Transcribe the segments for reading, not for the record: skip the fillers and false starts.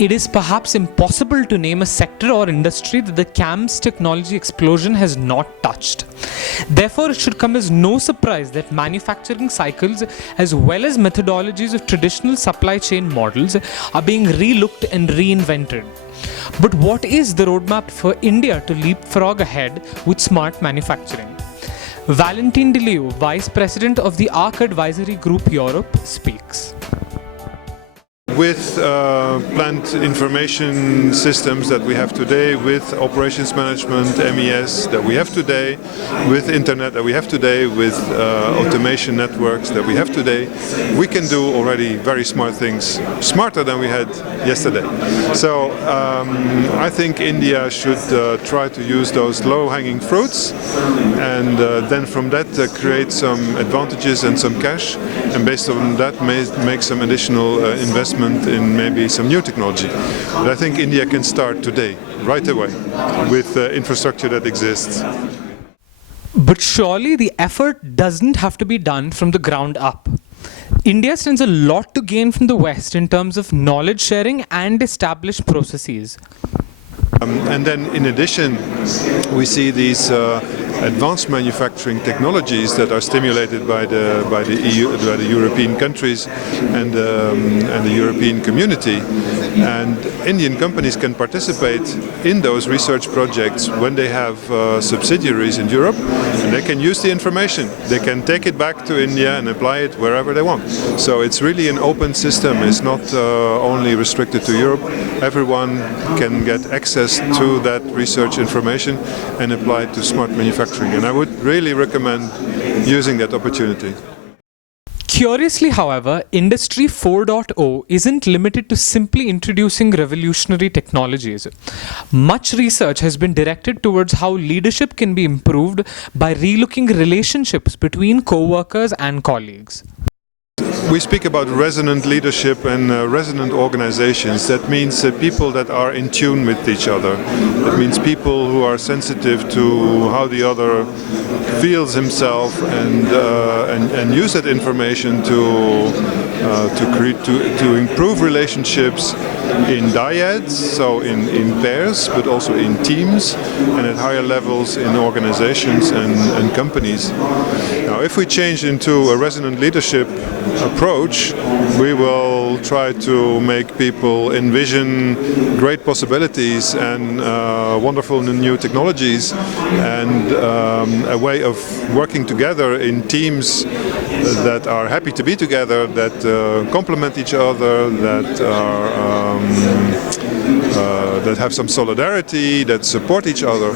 It is perhaps impossible to name a sector or industry that the CAM's technology explosion has not touched. Therefore, it should come as no surprise that manufacturing cycles as well as methodologies of traditional supply chain models are being relooked and reinvented. But what is the roadmap for India to leapfrog ahead with smart manufacturing? Valentijn de Leeuw, Vice President of the ARC Advisory Group Europe, speaks. With plant information systems that we have today, with operations management, MES that we have today, with internet that we have today, with automation networks that we have today, we can do already very smart things, smarter than we had yesterday. So I think India should try to use those low-hanging fruits and then from that create some advantages and some cash, and based on that make some additional investment in maybe some new technology. But I think India can start today, right away, with infrastructure that exists. But surely the effort doesn't have to be done from the ground up. India stands a lot to gain from the West in terms of knowledge sharing and established processes. And then in addition, we see these advanced manufacturing technologies that are stimulated by the EU, by the European countries and the European community. And Indian companies can participate in those research projects when they have subsidiaries in Europe, and they can use the information. They can take it back to India and apply it wherever they want. So it's really an open system. It's not only restricted to Europe. Everyone can get access to that research information and apply it to smart manufacturing. And I would really recommend using that opportunity. Curiously, however, Industry 4.0 isn't limited to simply introducing revolutionary technologies. Much research has been directed towards how leadership can be improved by relooking relationships between co-workers and colleagues. We speak about resonant leadership and resonant organizations. That means people that are in tune with each other. That means people who are sensitive to how the other feels himself and use that information to improve relationships in dyads, so in pairs, but also in teams and at higher levels in organizations and companies. Now, if we change into a resonant leadership approach, we will try to make people envision great possibilities and wonderful new technologies and a way of working together in teams that are happy to be together, that complement each other, that have some solidarity, that support each other.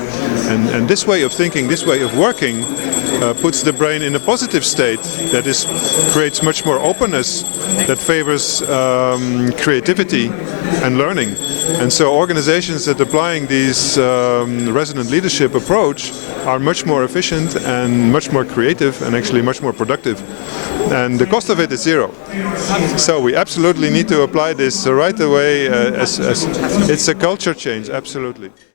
And this way of thinking, this way of working puts the brain in a positive state that creates much more openness, that favors creativity and learning. And so organizations that are applying this resonant leadership approach are much more efficient and much more creative and actually much more productive. And the cost of it is zero. So we absolutely need to apply this right away. It's a culture change, absolutely.